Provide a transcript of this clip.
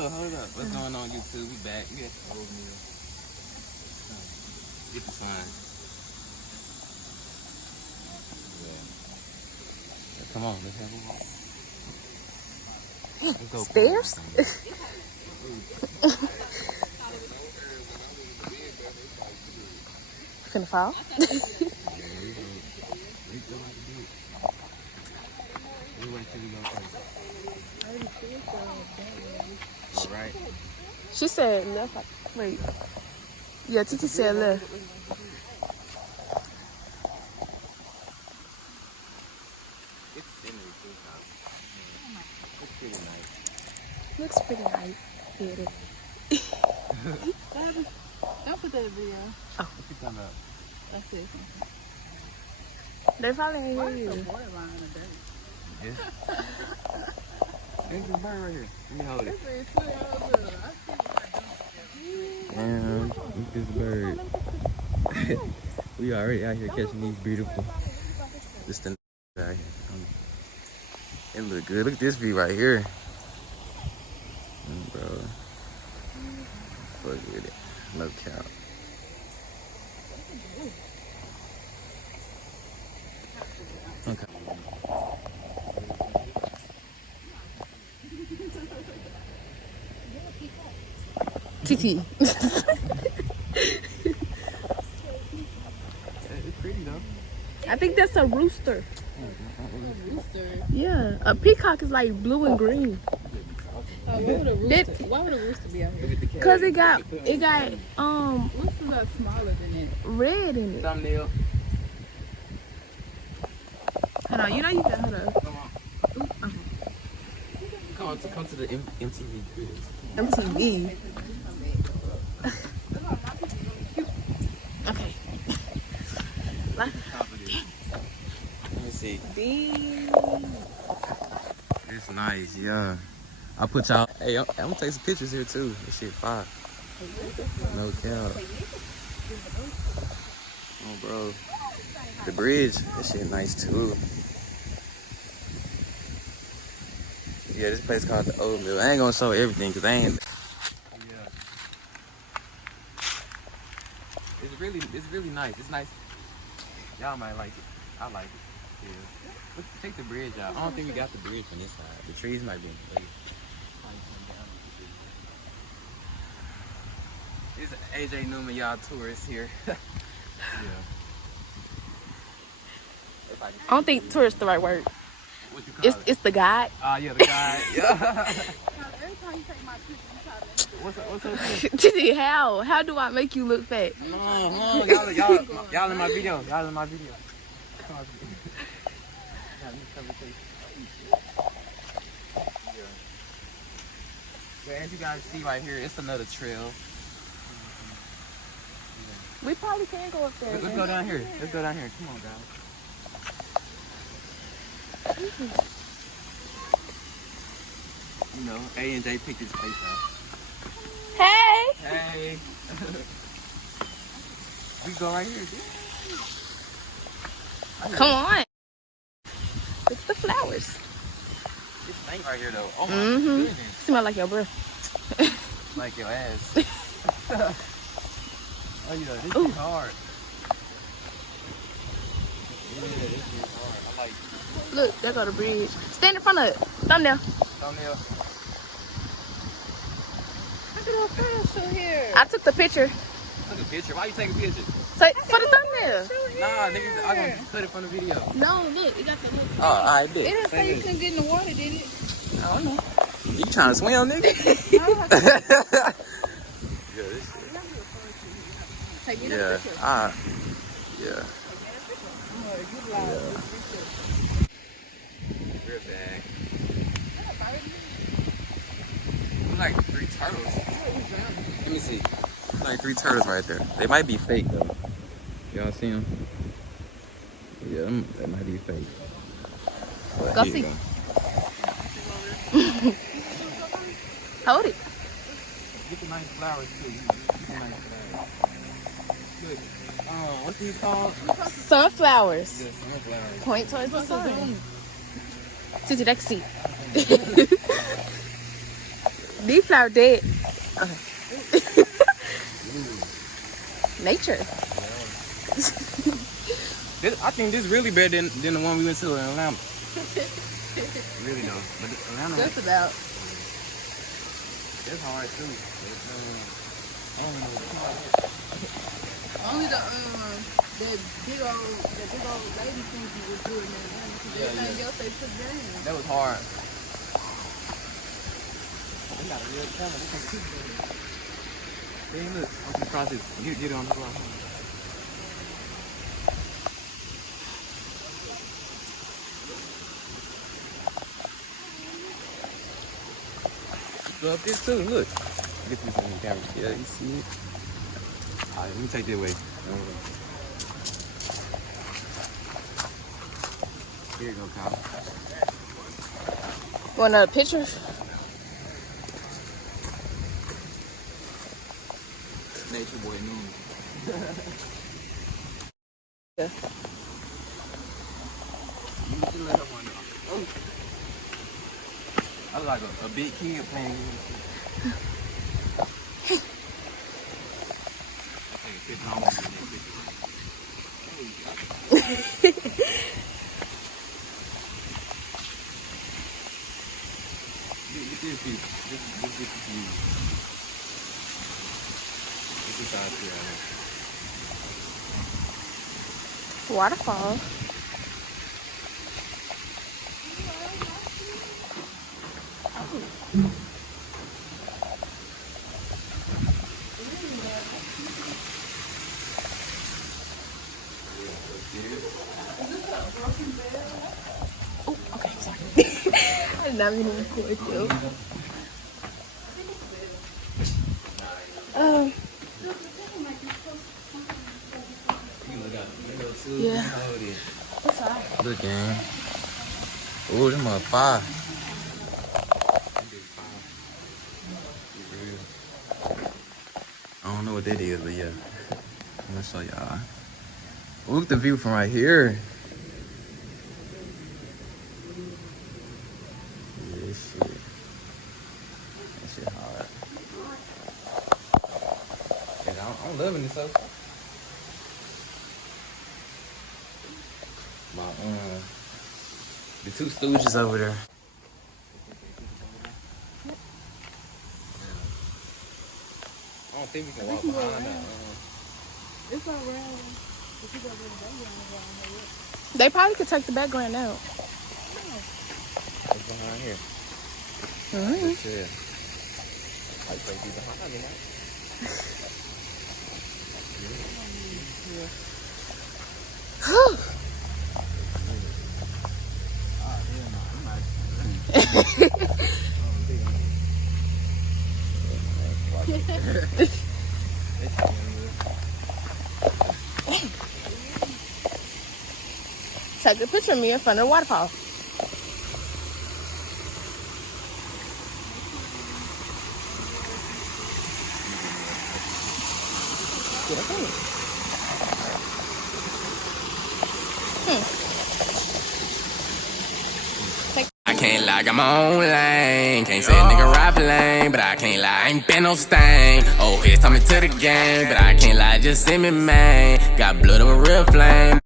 hold up. What's going on, YouTube? We back. We at the old meal. Get the sign. Yeah. Come on, let's have a walk. Let's go. Stairs? Finna fall? Right. She said left. Wait. Yeah, Titi said left. It's scenery too, it's pretty nice. Looks pretty nice. Get it. Don't put that in video. Oh. What you talking about? That's it. They probably ain't hear Why is you. the borderline in the dirt? Yeah. There's a bird right here. Let me hold it. Damn, look at this bird. We already out here catching these beautiful. This the right here. It look good. Look at this view right here. Bro. Fuck with it. No cap. Okay. Titi. It's pretty though. I think that's a rooster. Rooster. Yeah, a peacock is like blue and green. Why would a rooster? Why would a rooster be out here? Cause it got Roosters are smaller than it. red in it. Thumbnail. Hold on, you know you got hold on. Come to the MTV videos. MTV. Okay. Let me see. It's nice, yeah. I'll put y'all. Hey, I'm gonna take some pictures here too. This shit fire. No cap. Oh, bro. The bridge. That shit nice too. Yeah, this place called the Old Mill. I ain't gonna show everything because I ain't. Yeah. It's really nice. It's nice. Y'all might like it. I like it. Yeah. Look, take the bridge out. I don't think we got the bridge on this side. The trees might be in place. This is AJ Newman, y'all tourists here. Yeah. I don't think tourist the right word. What you call it? It's the guide. Yeah, the guy. Yeah. Every time you take my picture, you try to. What's up? Titi, how do I make you look fat? No, y'all in my video. Y'all in my video. Yeah, as you guys see right here, it's another trail. We probably can go up there. Let's go down here. Come on, guys. You know, A and J picked his place out. Hey! Hey. We go right here, dude. Come on. Look at the flowers. This thing right here, though. Oh my Mm-hmm. goodness. Smell like your breath. Like your ass. Oh, yeah, this Ooh. is hard. Yeah, this is hard. I like it. Look, there go the bridge. Stand in front of it. Thumbnail. Thumbnail. Look at our parasol here. I took the picture. Took a picture. Why you take a picture? So, for the thumbnail. Nah, nigga, I'm gonna put it from the video. No, look, it got the little. Oh, I did. It didn't say you couldn't get in the water, did it? I don't know. You trying to swim, nigga? Yeah, this shit. Take me Yeah, yeah. We're back. Like 3 turtles. Let me see. Like 3 turtles right there. They might be fake though. Y'all see them? Yeah, they might be fake. But Go here you see. Hold it. Get the nice flowers too. Get the nice flowers. Good. What's these called? Sunflowers. Yeah, sunflowers. Point towards the sun. Titi, that can see. These flowers dead. Okay. Nature. I think this really better than the one we went to in Atlanta. Really though, but Atlanta. Just about. That's hard too. I don't know. Only the big old lady thing was good in Atlanta. Everything else they took down. That was hard. They got a real camera. They can keep it. Hey, look. I'm gonna cross this. You get it on the floor. Go up this too. Look. Get this on the camera. Yeah, you see it. All right, let me take that away. Here you go, Kyle. Want another picture? Nature boy news. Yeah. You can let her one off. Oh. I was like a big kid playing. Get this piece. Just get this view. Get this out here. Waterfall. Oh, okay, sorry. I did not mean to record you. Yeah. Look, gang. Ooh, them are fire. I don't know what that is, but yeah. I'm gonna show y'all. Look at the view from right here. Yeah, shit. That shit hard. And I'm loving this so far. My the two stooges over there. I don't think we can walk behind that. It's all around. If you go to the background, They probably could take the background out. What's behind here? Yeah. I think be behind me, Take a picture of me in front of the waterfall. I can't lie, got my own lane. Can't say a nigga rap lane, but I can't lie, I ain't been no stain. Oh, here's coming to the game, but I can't lie, just see me, man. Got blood of a real flame.